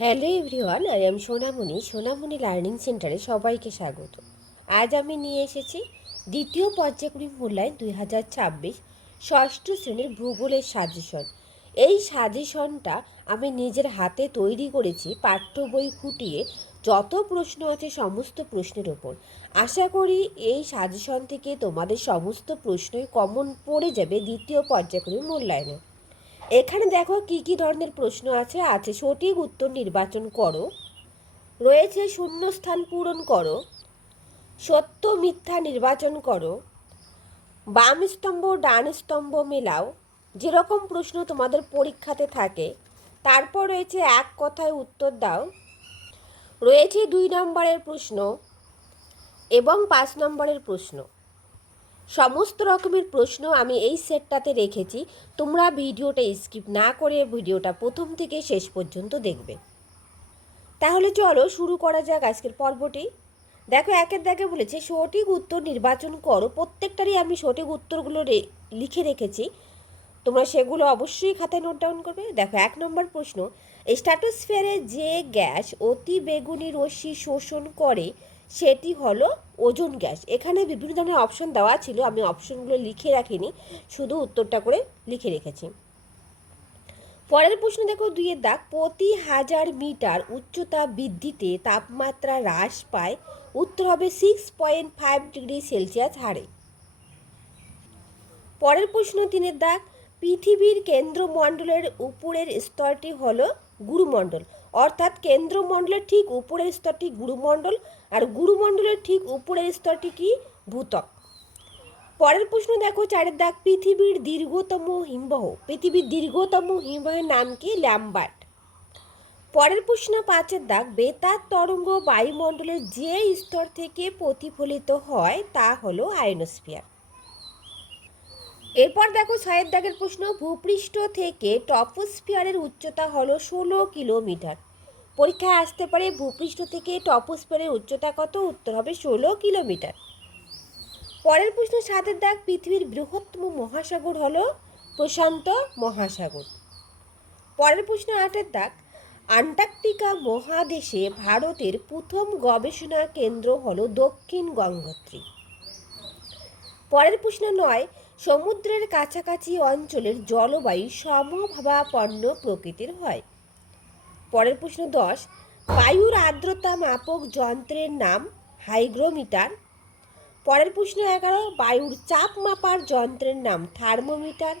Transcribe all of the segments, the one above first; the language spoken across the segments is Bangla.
Hello everyone, I am Sonamoni learning সেন্টারে সবাইকে স্বাগত। আজ আমি নিয়ে এসেছি দ্বিতীয় পর্যায়ক্রমিক মূল্যায়ন 2026 ষষ্ঠ শ্রেণীর ভূগোলের সাজেশন। এই সাজেশনটা আমি নিজের হাতে তৈরি করেছি পাঠ্য বই খুঁটিয়ে যত প্রশ্ন আছে সমস্ত প্রশ্নের ওপর। আশা করি এই সাজেশন থেকে তোমাদের সমস্ত প্রশ্নই কমন পড়ে যাবে দ্বিতীয় পর্যায়ক্রমিক মূল্যায়নে। এখানে দেখো কি কি ধরনের প্রশ্ন আছে সঠিক উত্তর নির্বাচন করো, রয়েছে শূন্যস্থান পূরণ করো, সত্য মিথ্যা নির্বাচন করো, বাম স্তম্ভ ডান স্তম্ভ মেলাও, যেরকম প্রশ্ন তোমাদের পরীক্ষাতে থাকে। তারপর রয়েছে এক কথায় উত্তর দাও, রয়েছে 2 নম্বরের প্রশ্ন এবং 5 নম্বরের প্রশ্ন। সমস্ত রকমের প্রশ্ন আমি এই সেটটাতে রেখেছি। তোমরা ভিডিওটা স্কিপ না করে ভিডিওটা প্রথম থেকে শেষ পর্যন্ত দেখবে। তাহলে চলো শুরু করা যাক আজকের পর্বটি। দেখো একের দাগে বলেছে সঠিক উত্তর নির্বাচন করো। প্রত্যেকটারই আমি সঠিক উত্তরগুলো লিখে রেখেছি, তোমরা সেগুলো অবশ্যই খাতায় নোট ডাউন করবে। দেখো 1 নম্বর প্রশ্ন, স্ট্র্যাটোস্ফিয়ারে যে গ্যাস অতি বেগুনি রশ্মি শোষণ করে সেটি হলো ওজোন গ্যাস। এখানে বিভিন্ন ধরনের অপশন দেওয়া ছিল, আমি অপশনগুলো লিখে রাখিনি, শুধু উত্তরটা করে লিখে রেখেছি। পরের প্রশ্ন দেখো 2 এর দাগ, প্রতি 1000 মিটার উচ্চতা বৃদ্ধিতে তাপমাত্রা হ্রাস পায়। উত্তর হবে 6.5 ডিগ্রি সেলসিয়াস হারে। পরের প্রশ্ন 3 এর দাগ, পৃথিবীর কেন্দ্রমণ্ডলের উপরের স্তরটি হলো গুরুমণ্ডল। অর্থাৎ কেন্দ্রমণ্ডলের ঠিক উপরের স্তরটি গুরুমণ্ডল, আর গুরুমণ্ডলের ঠিক উপরের স্তরটি কি? ভূত্বক। পরের প্রশ্ন দেখো 4 এর দাগ, পৃথিবীর দীর্ঘতম হিমবাহের নাম কি? ল্যাম্বার্ট। পরের প্রশ্ন 5 এর দাগ, বেতার তরঙ্গ বায়ুমণ্ডলের যে স্তর থেকে প্রতিফলিত হয় তা হলো আয়নোস্ফিয়ার। এরপর দেখো 6 এর দাগের প্রশ্ন, ভূপৃষ্ঠ থেকে টপোস্ফিয়ারের উচ্চতা হলো 16 কিলোমিটার। পরীক্ষায় আসতে পারে ভূপৃষ্ঠ থেকে টপোস্ফিয়ারের উচ্চতা কত? উত্তর হবে 16 কিলোমিটার। পরের প্রশ্ন 7 এর দাগ, পৃথিবীর বৃহত্তম মহাসাগর হলো প্রশান্ত মহাসাগর। পরের প্রশ্ন 8 এর দাগ, আন্টার্কটিকা মহাদেশে ভারতের প্রথম গবেষণা কেন্দ্র হলো দক্ষিণ গঙ্গোত্রী। পরের প্রশ্ন 9, সমুদ্রের কাছাকাছি অঞ্চলের জলবায়ু সমভাবাপন্ন প্রকৃতির হয়। পরের প্রশ্ন 10, বায়ুর আর্দ্রতা মাপক যন্ত্রের নাম হাইগ্রোমিটার। পরের প্রশ্ন 11, বায়ুর চাপ মাপার যন্ত্রের নাম থার্মোমিটার।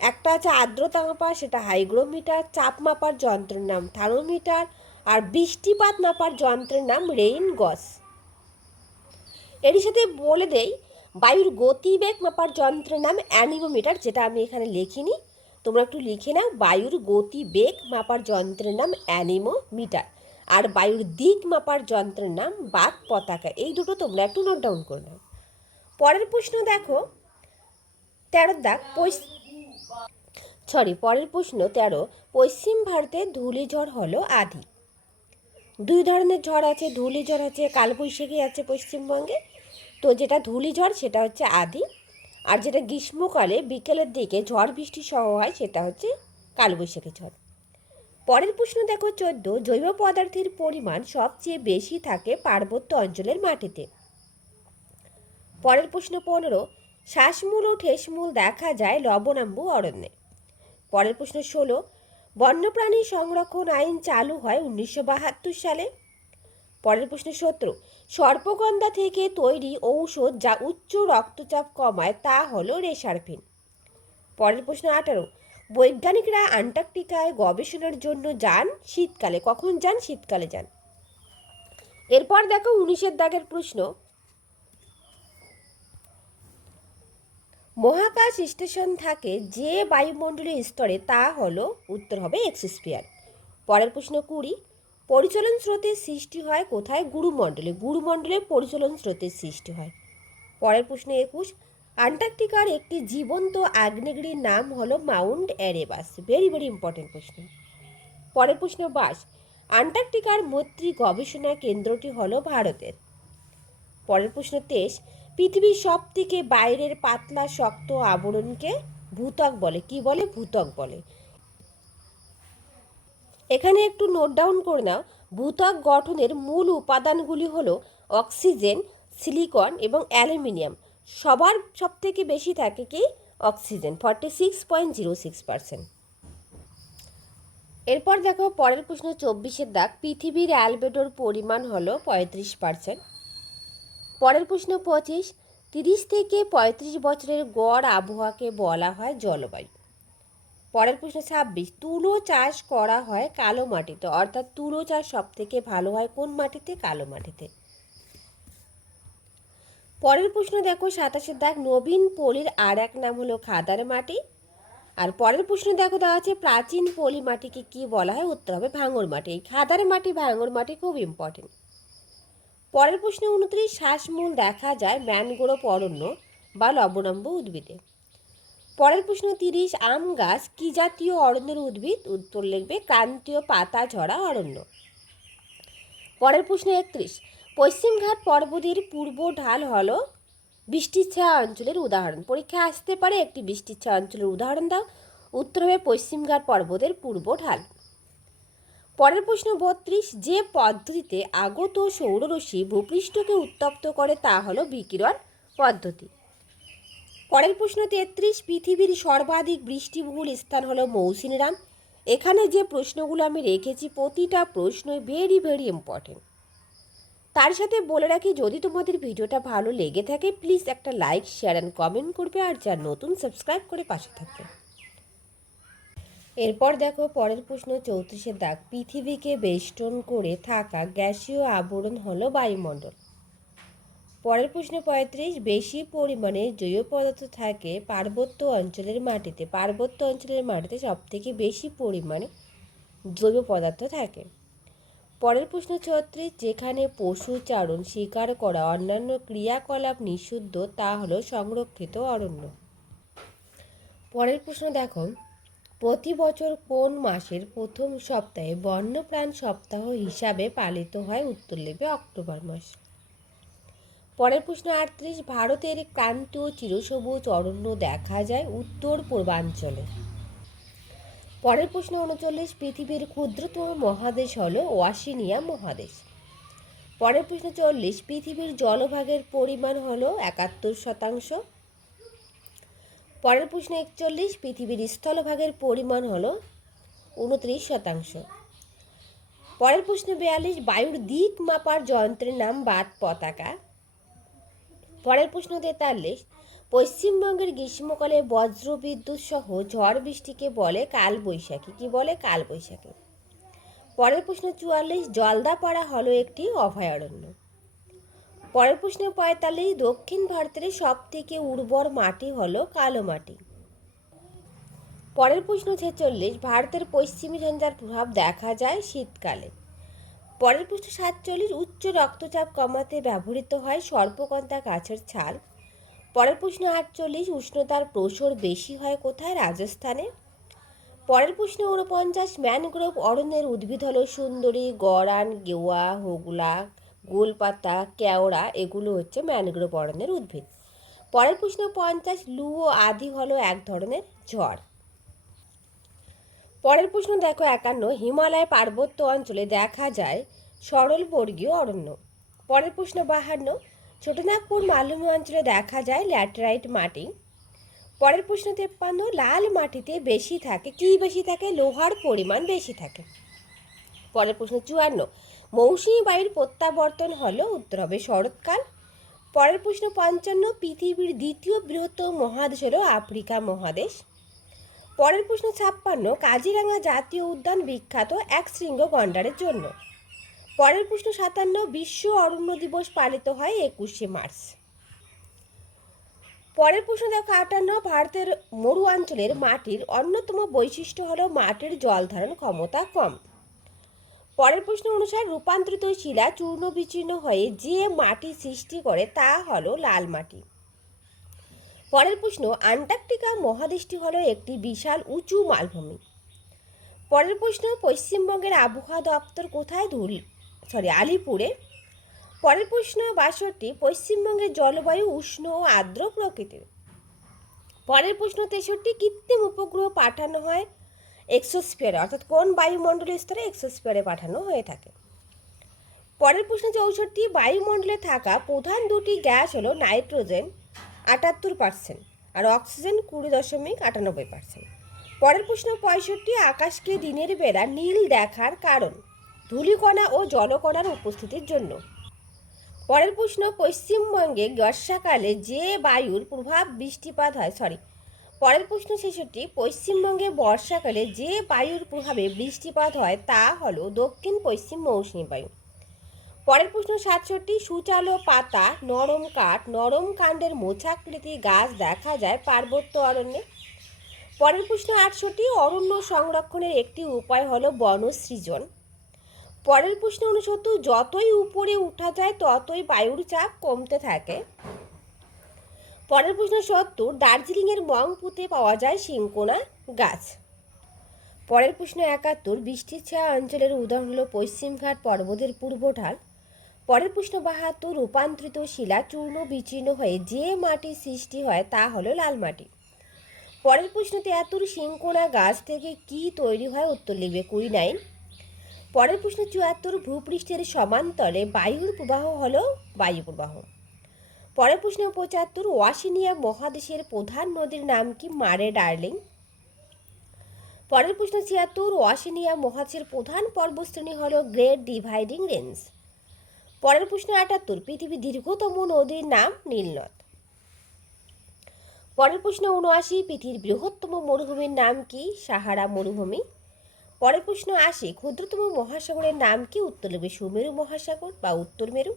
একটা আছে আর্দ্রতা মাপা, সেটা হাইগ্রোমিটার, চাপ মাপার যন্ত্রের নাম থার্মোমিটার, আর বৃষ্টিপাত মাপার যন্ত্রের নাম রেইন গজ। এর সাথে বলে দেই, বায়ুর গতিবেগ মাপার যন্ত্রের নাম অ্যানিমোমিটার, যেটা আমি এখানে লিখিনি, তোমরা একটু লিখে নাও। বায়ুর গতিবেগ মাপার যন্ত্রের নাম অ্যানিমোমিটার, আর বায়ুর দিক মাপার যন্ত্রের নাম বাক পতাকা। এই দুটো তোমরা একটু নোট ডাউন করে নাও। পরের প্রশ্ন দেখো 13 দাগ, পরের প্রশ্ন 13, পশ্চিম ভারতের ধূলিঝড় হলো আদি। 2 ধরনের ঝড় আছে, ধূলিঝড় আছে, কালবৈশাখী আছে পশ্চিমবঙ্গে। তো যেটা ধূলিঝড় সেটা হচ্ছে আদি, আর যেটা গ্রীষ্মকালে বিকেলের দিকে ঝড় বৃষ্টি সহ হয় সেটা হচ্ছে কালবৈশাখী ঝড়। পরের প্রশ্ন দেখো 14, জৈব পদার্থের পরিমাণ সবচেয়ে বেশি থাকে পার্বত্য অঞ্চলের মাটিতে। পরের প্রশ্ন 15, শ্বাসমূল ও ঠেসমূল দেখা যায় লবণাম্বু অরণ্যে। পরের প্রশ্ন 16, বন্যপ্রাণী সংরক্ষণ আইন চালু হয় 1972 সালে। পরের প্রশ্ন 17, সর্পগন্ধা থেকে তৈরি ঔষধ যা উচ্চ রক্তচাপ কমায় তা হলো রেসারফিন। পরের প্রশ্ন 18, বৈজ্ঞানিকরা আন্টার্কটিকায় গবেষণার জন্য যান শীতকালে। কখন যান? শীতকালে যান। এরপর দেখো 19 দাগের প্রশ্ন, মহাকাশ স্টেশন থাকে যে বায়ুমণ্ডলীয় স্তরে তা হলো, উত্তর হবে এক্সোস্ফিয়ার। পরের প্রশ্ন 20, পরিচলন স্রোতের সৃষ্টি হয় কোথায়? গুরুমণ্ডলে পরিচলন স্রোতের সৃষ্টি হয়। পরের প্রশ্ন 21, আন্টার্কটিকার একটি জীবন্ত আগ্নেয়গিরির নাম হলো Mount Erebus. Very very important প্রশ্ন। পরের প্রশ্ন 22, আন্টার্কটিকার মৈত্রী গবেষণা কেন্দ্রটি হলো ভারতের। পরের প্রশ্ন 23, পৃথিবীর সব থেকে বাইরের পাতলা শক্ত আবরণকে ভূত্বক বলে। কি বলে? ভূত্বক বলে। এখানে একটু নোট ডাউন করে নাও, ভূত্বক গঠনের মূল উপাদানগুলি হলো অক্সিজেন, সিলিকন এবং অ্যালুমিনিয়াম। সব থেকে বেশি থাকে কি অক্সিজেন, 46.06%। এরপর দেখো পরের প্রশ্ন 24-এর দাগ, পৃথিবীর অ্যালবেডোর পরিমাণ হলো 35%। পরের প্রশ্ন 25, 30 থেকে 35 বছরের গড় আবহাওয়াকে বলা হয় জলবায়ু। পরের প্রশ্ন 26, তুলো চাষ করা হয় কালো মাটিতে, অর্থাৎ তুলো চাষ সব থেকে ভালো হয় কোন মাটিতে? কালো মাটিতে। পরের প্রশ্ন দেখো 27-এর দাগ, নবীন পলির আর এক নাম হলো খাদার মাটি। আর পরের প্রশ্ন দেখো দেওয়া আছে, প্রাচীন পলি মাটিকে কি বলা হয়? উত্তর হবে ভাঙর মাটি। এই খাদার মাটি, ভাঙর মাটি খুব ইম্পর্টেন্ট। পরের প্রশ্ন 29, শ্বাসমূল দেখা যায় ম্যানগ্রোভ অরণ্য বা লবণাম্ব উদ্ভিদে। পরের প্রশ্ন 30, আম গাছ কি জাতীয় অরণ্যের উদ্ভিদ? উত্তর লিখবে ক্রান্তীয় পাতা ঝরা অরণ্য। পরের প্রশ্ন 31, পশ্চিমঘাট পর্বতের পূর্ব ঢাল হলো বৃষ্টির ছায়া অঞ্চলের উদাহরণ। পরীক্ষায় আসতে পারে একটি বৃষ্টির ছায়া অঞ্চলের উদাহরণ দাও। উত্তর হবে পশ্চিমঘাট পর্বতের পূর্ব ঢাল। পরের প্রশ্ন 32, যে পদ্ধতিতে আগত সৌররশ্মি ভূপৃষ্ঠকে উত্তপ্ত করে তা হলো বিকিরণ পদ্ধতি। পরের প্রশ্ন 33, পৃথিবীর সর্বাধিক বৃষ্টিবহুল স্থান হলো মৌসিনরাম। এখানে যে প্রশ্নগুলো আমি রেখেছি প্রতিটা প্রশ্নই ভেরি ভেরি ইম্পর্টেন্ট। তার সাথে বলে রাখি, যদি তোমাদের ভিডিওটা ভালো লেগে থাকে প্লিজ একটা লাইক, শেয়ার অ্যান্ড কমেন্ট করবে, আর যা নতুন সাবস্ক্রাইব করে পাশে থাকবে। এরপর দেখো পরের প্রশ্ন 34-এর দাগ, পৃথিবীকে বেষ্টন করে থাকা গ্যাসীয় আবরণ হলো বায়ুমণ্ডল। পরের প্রশ্ন 35, বেশি পরিমাণে জৈব পদার্থ থাকে পার্বত্য অঞ্চলের মাটিতে। পার্বত্য অঞ্চলের মাটিতে সবথেকে বেশি পরিমাণে জৈব পদার্থ থাকে। পরের প্রশ্ন 36, যেখানে পশুচারণ, শিকার করা, অন্যান্য ক্রিয়াকলাপ নিষিদ্ধ তা হলো সংরক্ষিত অরণ্য। পরের প্রশ্ন দেখো, প্রতি বছর কোন মাসের প্রথম সপ্তাহে বন্যপ্রাণ সপ্তাহ হিসাবে পালিত হয়? উত্তর লিখবে অক্টোবর মাস। পরের প্রশ্ন 38, ভারতের ক্রান্তীয় চিরসবুজ অরণ্য দেখা যায় উত্তর পূর্বাঞ্চলে। পরের প্রশ্ন 39, পৃথিবীর ক্ষুদ্রতম মহাদেশ হলো ওয়াশিনিয়া মহাদেশ। পরের প্রশ্ন 40, পৃথিবীর জলভাগের পরিমাণ হলো 71%। পরের প্রশ্ন 41, পৃথিবীর স্থলভাগের পরিমাণ হলো 29%। পরের প্রশ্ন 42, বায়ুর দিক মাপার যন্ত্রের নাম বাত পতাকা। পরের প্রশ্ন 43, পশ্চিমবঙ্গের গ্রীষ্মকালে বজ্রবিদ্যুৎ সহ ঝড় বৃষ্টিকে বলে কালবৈশাখী। কি বলে? কালবৈশাখী। পরের প্রশ্ন 44, জলদাপাড়া হলো একটি অভয়ারণ্য। পরের প্রশ্ন 45, দক্ষিণ ভারতের সব থেকে উর্বর মাটি হলো কালো মাটি। পরের প্রশ্ন 46, ভারতের পশ্চিমী ঝঞ্ঝার প্রভাব দেখা যায় শীতকালে। পরের প্রশ্ন 47, উচ্চ রক্তচাপ কমাতে ব্যবহৃত হয় সর্পকন্থা গাছের ছাল। পরের প্রশ্ন 48, উষ্ণতার প্রসর বেশি হয় কোথায়? রাজস্থানে। পরের প্রশ্ন 49, ম্যানগ্রোভ অরণ্যের উদ্ভিদ হলো সুন্দরী, গরান, গেওয়া, হোগলা, গোলপাতা, কেওড়া, এগুলো হচ্ছে ম্যানগ্রোভ অরণ্যের উদ্ভিদ। পরের প্রশ্ন 50, লুও আদি হলো এক ধরনের ঝড়। পরের প্রশ্ন দেখো 51, হিমালয় পার্বত্য অঞ্চলে দেখা যায় সরলবর্গীয় অরণ্য। পরের প্রশ্ন 52, ছোটনাগপুর মালভূমি অঞ্চলে দেখা যায় ল্যাটেরাইট মাটি। পরের প্রশ্ন 53, লাল মাটিতে বেশি থাকে কি? বেশি থাকে? লোহার পরিমাণ বেশি থাকে। পরের প্রশ্ন 54, মৌসুমী বায়ুর প্রত্যাবর্তন হলো উত্তর হবে শরৎকাল। পরের প্রশ্ন 55, পৃথিবীর দ্বিতীয় বৃহত্তম মহাদেশ হলো আফ্রিকা মহাদেশ। পরের প্রশ্ন 56, কাজিরাঙা জাতীয় উদ্যান বিখ্যাত একশৃঙ্গ গন্ডারের জন্য। পরের প্রশ্ন 57, বিশ্ব অরণ্য দিবস পালিত হয় 21শে মার্চ। পরের প্রশ্ন দেখো 58, ভারতের মরু অঞ্চলের মাটির অন্যতম বৈশিষ্ট্য হলো মাটির জল ধারণ ক্ষমতা কম। পরের প্রশ্ন অনুসারে রূপান্তরিত শিলা চূর্ণ বিচূর্ণ হয়ে যে মাটি সৃষ্টি করে তা হলো লাল মাটি। পরের প্রশ্ন, আন্টার্কটিকা মহাদেশটি হলো একটি বিশাল উঁচু মালভূমি। পরের প্রশ্ন, পশ্চিমবঙ্গের আবহাওয়া দপ্তর কোথায়? আলিপুরে। পরের প্রশ্ন 62, পশ্চিমবঙ্গের জলবায়ু উষ্ণ ও আর্দ্র প্রকৃতির। পরের প্রশ্ন 63, কৃত্রিম উপগ্রহ পাঠানো হয় এক্সোস্ফিয়ারে, অর্থাৎ কোন বায়ুমণ্ডলীয় স্তরে এক্সোস্ফিয়ারে পাঠানো হয়ে থাকে। পরের প্রশ্ন 64, বায়ুমণ্ডলে থাকা প্রধান দুটি গ্যাস হলো নাইট্রোজেন 78% আর অক্সিজেন 20.98%। পরের প্রশ্ন 65, আকাশকে দিনের বেলা নীল দেখার কারণ ধূলিকণা ও জলকণার উপস্থিতির জন্য। পরের প্রশ্ন, পশ্চিমবঙ্গে বর্ষাকালে যে বায়ুর প্রভাব বৃষ্টিপাত হয় পরের প্রশ্ন 66, পশ্চিমবঙ্গে বর্ষাকালে যে বায়ুর প্রভাবে বৃষ্টিপাত হয় তা হলো দক্ষিণ পশ্চিম মৌসুমী বায়ু। পরের প্রশ্ন 67, সূচালো পাতা, নরম কাঠ, নরম কাণ্ডের মোচাকৃতি গাছ দেখা যায় পার্বত্য অরণ্যে। পরের প্রশ্ন 68, অরণ্য সংরক্ষণের একটি উপায় হলো বনসৃজন। পরের প্রশ্ন 69, যতই উপরে উঠা যায় ততই বায়ুর চাপ কমতে থাকে। পরের প্রশ্ন 70, দার্জিলিংয়ের মংপুতে পাওয়া যায় সিংকোনা গাছ। পরের প্রশ্ন 71, বৃষ্টির ছায়া অঞ্চলের উদাহরণ হলো পশ্চিমঘাট পর্বতের পূর্ব ঢাল। পরের প্রশ্ন 72, রূপান্তরিত শিলা চূর্ণ বিচীর্ণ হয়ে যে মাটির সৃষ্টি হয় তা হলো লাল মাটি। পরের প্রশ্ন 73, সিংকোনা গাছ থেকে কি তৈরি হয়? উত্তর লিখবে কুইনাইন। পরের প্রশ্ন 74, ভূপৃষ্ঠের সমান্তরে বায়ুর প্রবাহ হলো বায়ু প্রবাহ। পরের প্রশ্ন 75, ওয়াশিনিয়া মহাদেশের প্রধান নদীর নাম কি? মারে ডার্লিং। পরের প্রশ্ন 76, ওয়াশিনিয়া মহাদেশের প্রধান পর্বতশ্রেণী হলো গ্রেট ডিভাইডিং রেঞ্জ। পরের প্রশ্ন 78, পৃথিবীর দীর্ঘতম নদীর নাম নীলনদ। পরের প্রশ্ন 79, পৃথিবীর বৃহত্তম মরুভূমির নাম কি? সাহারা মরুভূমি। পরের প্রশ্ন 80, ক্ষুদ্রতম মহাসাগরের নাম কি? উত্তর লিখবে সুমেরু মহাসাগর বা উত্তর মেরু।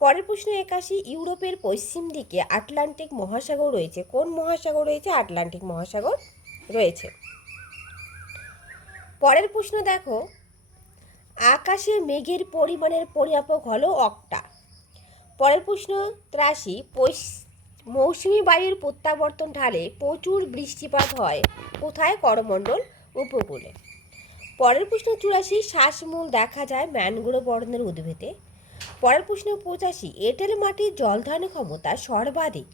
পরের প্রশ্ন 81, ইউরোপের পশ্চিম দিকে আটলান্টিক মহাসাগর রয়েছে। কোন মহাসাগর রয়েছে? আটলান্টিক মহাসাগর রয়েছে। পরের প্রশ্ন দেখো, আকাশে মেঘের পরিমাণের পরিমাপক হলো অক্টা। পরের প্রশ্ন 83, মৌসুমী বায়ুর প্রত্যাবর্তন ঢালে প্রচুর বৃষ্টিপাত হয় কোথায়? করমণ্ডল উপকূলে। পরের প্রশ্ন 84, শ্বাসমূল দেখা যায় ম্যানগ্রোভ অরণ্যের উদ্ভিদে। পরের প্রশ্ন 85, এঁটেল মাটির জলধারণ ক্ষমতা সর্বাধিক।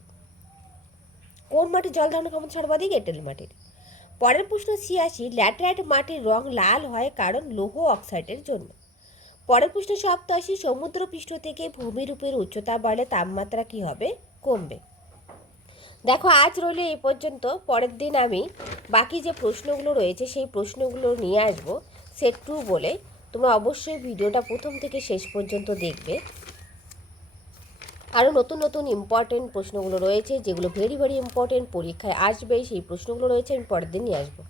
কোন মাটির জলধারণ ক্ষমতা সর্বাধিক? এঁটেল মাটির। পরের প্রশ্ন 86, ল্যাটেরাইট মাটির রং লাল হয় কারণ লৌহ অক্সাইডের জন্য। পরের প্রশ্ন 87, সমুদ্রপৃষ্ঠ থেকে ভূমিরূপের উচ্চতা বাড়লে তাপমাত্রা কি হবে? কমবে। দেখো আজ রইল এই পর্যন্ত। পরের দিন আমি বাকি যে প্রশ্নগুলো রয়েছে সেই প্রশ্নগুলো নিয়ে আসবো সেট 2 বলে। তোমরা অবশ্যই ভিডিওটা প্রথম থেকে শেষ পর্যন্ত দেখবে। আরও নতুন নতুন ইম্পর্টেন্ট প্রশ্নগুলো রয়েছে যেগুলো ভেরি ভেরি ইম্পর্টেন্ট, পরীক্ষায় আসবে, সেই প্রশ্নগুলো রয়েছে আমি পরের দিন নিয়ে আসবো।